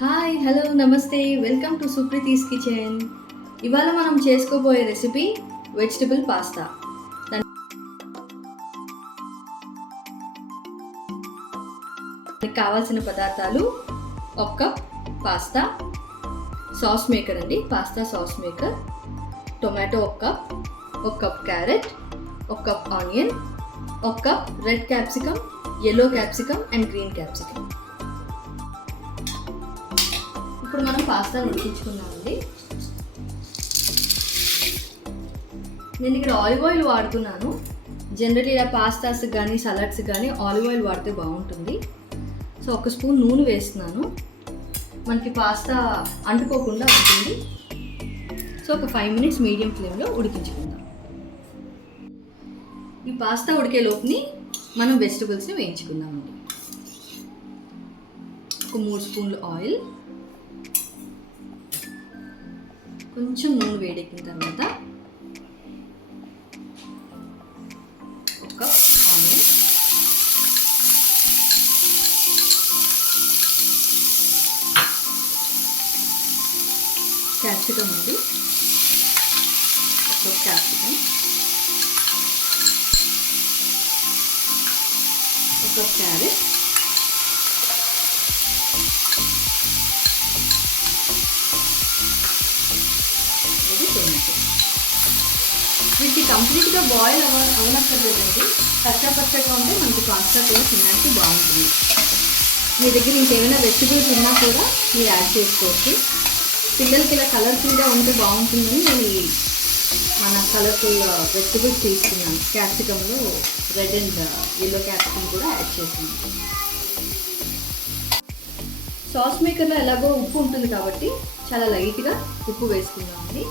Hi hello నమస్తే welcome to సుప్రీతీస్ kitchen. ఇవాళ మనం చేసుకోబోయే రెసిపీ వెజిటబుల్ పాస్తా. దానికి కావాల్సిన పదార్థాలు: ఒక కప్ పాస్తా, సాస్ మేకర్ అండి, పాస్తా సాస్ మేకర్, టొమాటో ఒక కప్ క్యారెట్, ఒక కప్ ఆనియన్, ఒక cup red capsicum, yellow capsicum and green capsicum. ఇప్పుడు మనం పాస్తా ఉడికించుకున్నామండి. నేను ఇక్కడ ఆలివ్ ఆయిల్ వాడుతున్నాను. జనరల్లీ ఇలా పాస్తాస్ కానీ సలాడ్స్ కానీ ఆలివ్ ఆయిల్ వాడితే బాగుంటుంది. సో ఒక స్పూన్ నూనె వేస్తున్నాను, మనకి పాస్తా అంటుకోకుండా ఉంటుంది. సో ఒక 5 minutes మీడియం ఫ్లేమ్లో ఉడికించుకుందాం. ఈ పాస్తా ఉడికే లోపుని మనం వెజిటబుల్స్ని వేయించుకుందామండి. ఒక 3 స్పూన్లు ఆయిల్, కొంచెం నూనె వేడెక్కిన తర్వాత ఒక కప్ ఆనియన్, క్యాప్సికమ్ ఉంది, ఒక కప్ క్యాప్సికమ్, ఒక కప్ క్యారెట్, టొమాటో. వీటికి కంప్లీట్గా బాయిల్ అవనక్కర్లేదండి. పచ్చగా ఉంటే మనకి పాస్తా కూడా తినడానికి బాగుంటుంది. మీ దగ్గర ఇంకేమైనా వెజిటబుల్స్ ఉన్నా కూడా మీరు యాడ్ చేసుకోవచ్చు. పిల్లలకి ఇలా కలర్ఫుల్గా ఉంటే బాగుంటుందని నేను మన కలర్ఫుల్ వెజిటబుల్స్ తీసుకున్నాను. క్యాప్సికంలో రెడ్ అండ్ yellow క్యాప్సికమ్ కూడా యాడ్ చేసాను. సాస్ మేకర్లో ఎలాగో ఉప్పు ఉంటుంది కాబట్టి చాలా లైట్గా ఉప్పు వేసుకున్నామండి.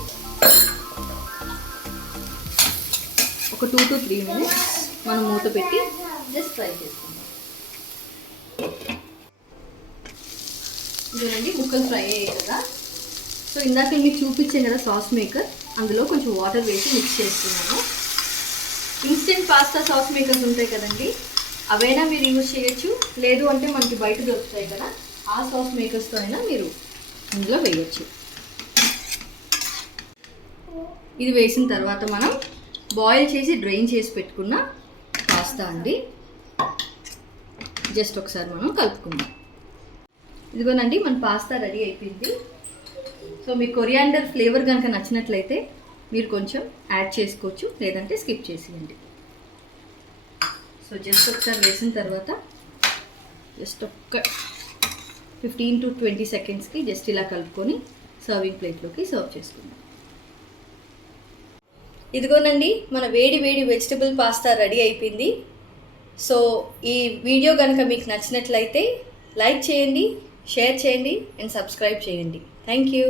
ఒక 2 to 3 minutes మనం మూత పెట్టి జస్ట్ ఫ్రై చేసుకుందాం. ఇదేనండి ముక్కలు ఫ్రై అయ్యాయి కదా. సో ఇందాక మీకు చూపించాను కదా సాస్ మేకర్, అందులో కొంచెం వాటర్ వేసి మిక్స్ చేస్తున్నాను. ఇన్స్టెంట్ పాస్తా సాస్ మేకర్స్ ఉంటాయి కదండి, అవైనా మీరు యూజ్ చేయొచ్చు. లేదు అంటే మనకి బయట దొరుకుతాయి కదా, ఆ సాస్ మేకర్స్తో అయినా మీరు ఇందులో వేయచ్చు. ఇది వేసిన తర్వాత మనం బాయిల్ చేసి డ్రైన్ చేసి పెట్టుకున్న పాస్తా అండి జస్ట్ ఒకసారి మనం కలుపుకుందాం. ఇదిగోనండి మన పాస్తా రెడీ అయిపోయింది. సో మీ కొరియాండర్ ఫ్లేవర్ కనుక నచ్చినట్లయితే మీరు కొంచెం యాడ్ చేసుకోవచ్చు, లేదంటే స్కిప్ చేసేయండి. సో జస్ట్ ఒకసారి వేసిన తర్వాత జస్ట్ ఒక్క 15 to 20 secondsకి జస్ట్ ఇలా కలుపుకొని సర్వింగ్ ప్లేట్లోకి సర్వ్ చేసుకుందాం. ఇదిగోనండి మన వేడి వెజిటబుల్ పాస్తా రెడీ అయిపోయింది. సో ఈ వీడియో కనుక మీకు నచ్చినట్లయితే లైక్ చేయండి, షేర్ చేయండి అండ్ సబ్స్క్రైబ్ చేయండి. Thank you.